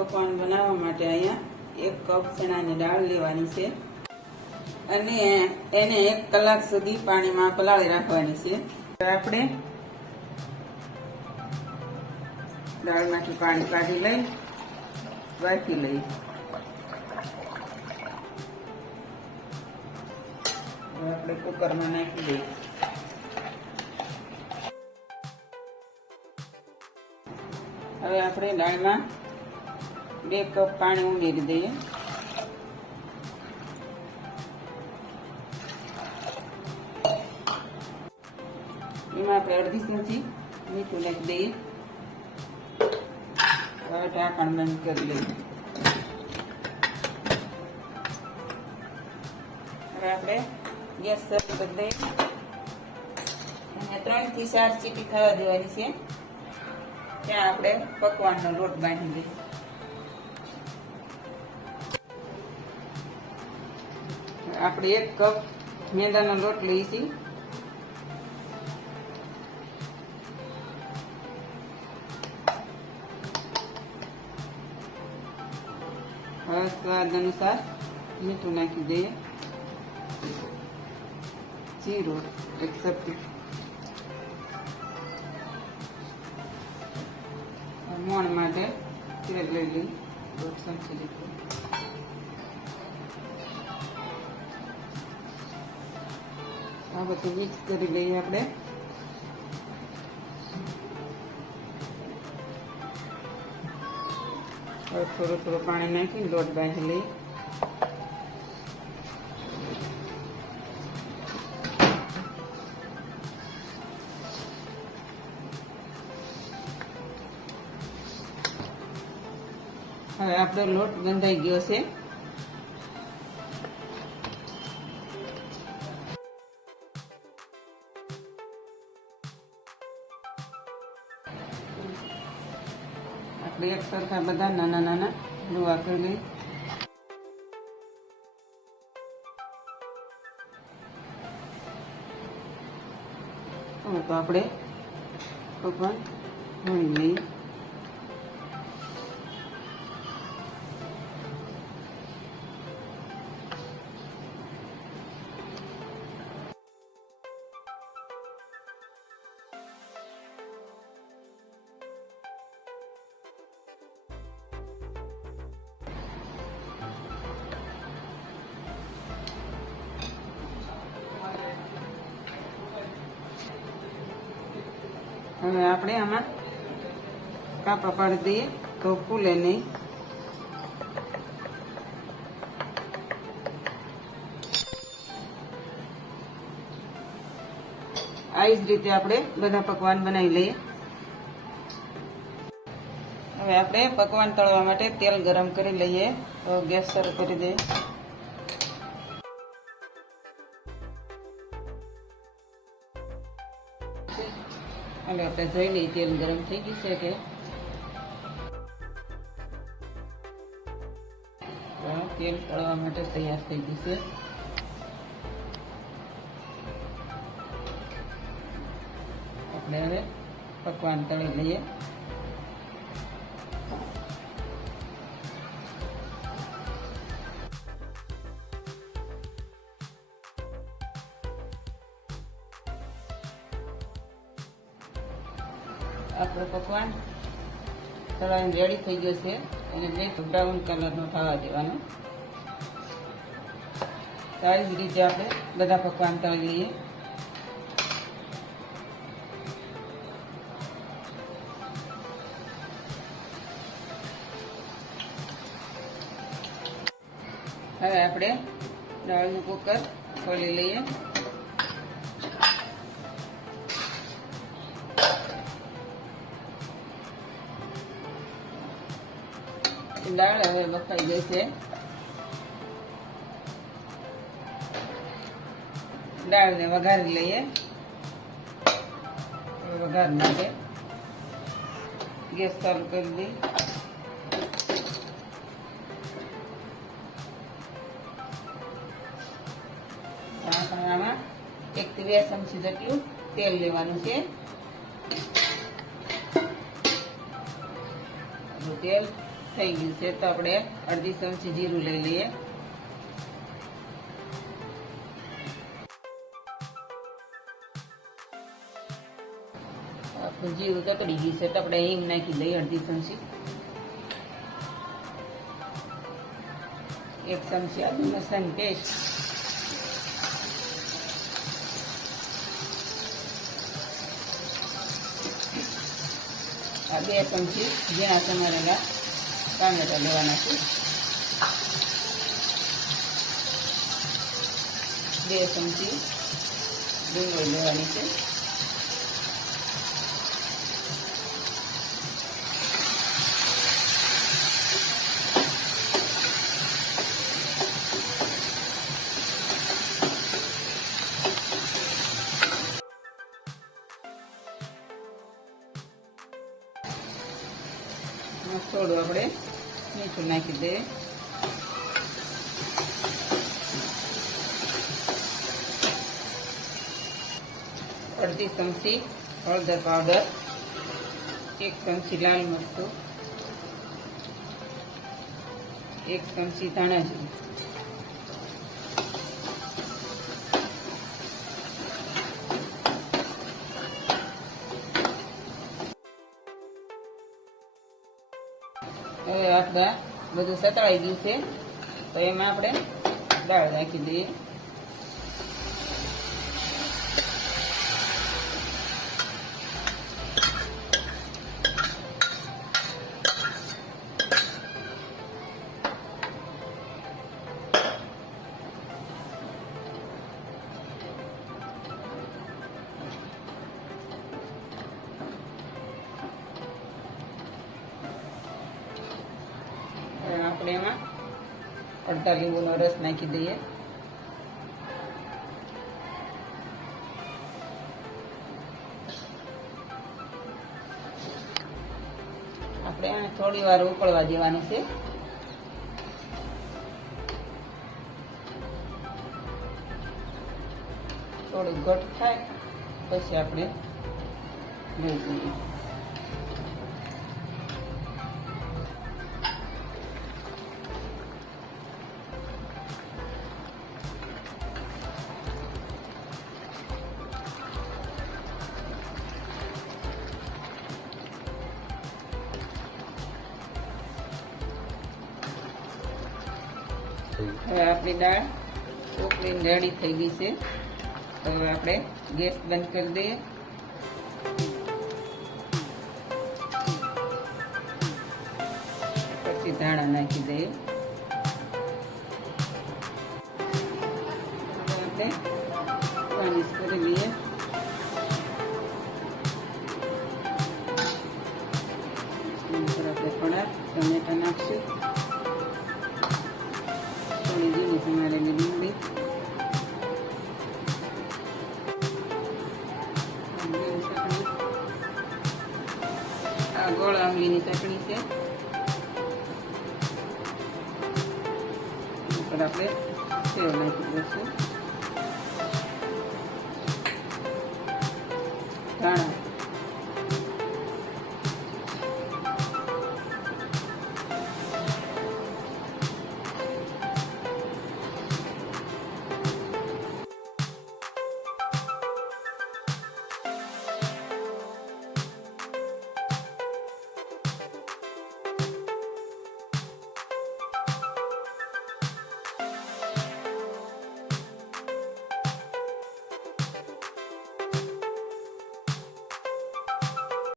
પકવાન બનાવવા માટે અહીંયા એક કપ ચણાની દાળ લેવાની છે. અને એને એક કલાક સુધી પાણીમાં પલાળી રાખવાની છે. આપણે દાળમાંથી પાણી કાઢી લઈ, વાટી લઈ. આપણે કુકરમાં નાખી દઈએ. હવે આપણે દાળમાં બે કપ પાણી ઉમેરી દઈએ. એમાં આપણે અડધી ચમચી મીઠું નાખી દઈએ. હવે ઢાંકણ બંધ કરી લઈએ. હવે આપણે ગેસ શરૂ કરી દઈએ અને ત્રણથી ચાર સીટી થવા દેવાની છે. ત્યાં આપણે પકવાનનો લોટ બાંધી દઈએ આપણે એક કપ મેંદાનો લોટ લઈશું. હવે સ્વાદ અનુસાર મીઠું નાખી દઈએ. જીરો એક ચપટી મોણ માટે તેલ લઈ લઈ ચમચી જેટલું બધું મિક્સ કરી લઈએ આપણે. થોડું થોડું પાણી નાખીને લોટ બાંધી લઈએ. હવે આપણો લોટ બંધાઈ ગયો છે. આપણે એક સરખા બધા નાના નાના લુવા કરી લઈ તો આપણે પકવાન ભણી લઈએ હવે આપણે આમાં કાપા પાડી દઈએ તો ફૂલે નહીં. આવી જ રીતે આપણે બધા પકવાન બનાવી લઈએ. હવે આપણે પકવાન તળવા માટે તેલ ગરમ કરી લઈએ. તો ગેસ શરૂ કરી દઈએ. અને આપણે જોઈ લઈએ તેલ ગરમ થઈ ગયું છે કે. તેલ તળવા માટે તૈયાર થઈ ગયું છે. આપણે હવે પકવાન તળી લઈએ. તળાઈને રેડી થઈ ગયો છે અને બે બ્રાઉન કલરનો થવા દેવાનો. સારી જ રીતે આપણે બધા પકવાન તળી લઈએ. હવે આપણે દાળનું કુકર ખોલી લઈએ. દાળ હવે ગઈ છે દાળને વઘારી લઈએ વઘાર માટે ગેસ ચાલુ કરી દઈ આમાં એક થી બે ચમચી જેટલું તેલ લેવાનું છે તેલ થઈ ગયું છે, તો આપણે અડધી ચમચી જીરું લઈ લઈએ. જીરું તકડી ગયું છે, તો આપણે હિંગ નાખી લઈએ અડધી ચમચી. એક ચમચી આદુ લસણ પેસ્ટ. આ બે ચમચી ઝીણા સમારેલા ટામેટા લેવાના છે. બે ચમચી ડુંગળી લેવાની છે. નાખી દઈએ અડધી ચમચી હળદર પાવડર એક ચમચી લાલ મરચું એક ચમચી ધાણા જીરું. હવે બધું સતળાઈ ગયું છે. તો એમાં આપણે દાળ નાખી દઈએ. આપણે એમાં અડધા લીંબુનો રસ નાખી દઈએ. આપણે થોડી વાર ઉકળવા દેવાનું છે. થોડું ઘટ થાય, પછી આપણે લઈ જઈએ હવે આપણી દાળ ઉકળીને રેડી થઈ ગઈ છે. હવે આપણે ગેસ બંધ કરી દઈએ. પછી ધાણા નાખી દઈએ. આપણે ગાર્નિશ કરી લઈએ. ગોળ આંબલીની ચટણી છે. એના પર આપણે સેવ નાખી દઈશું.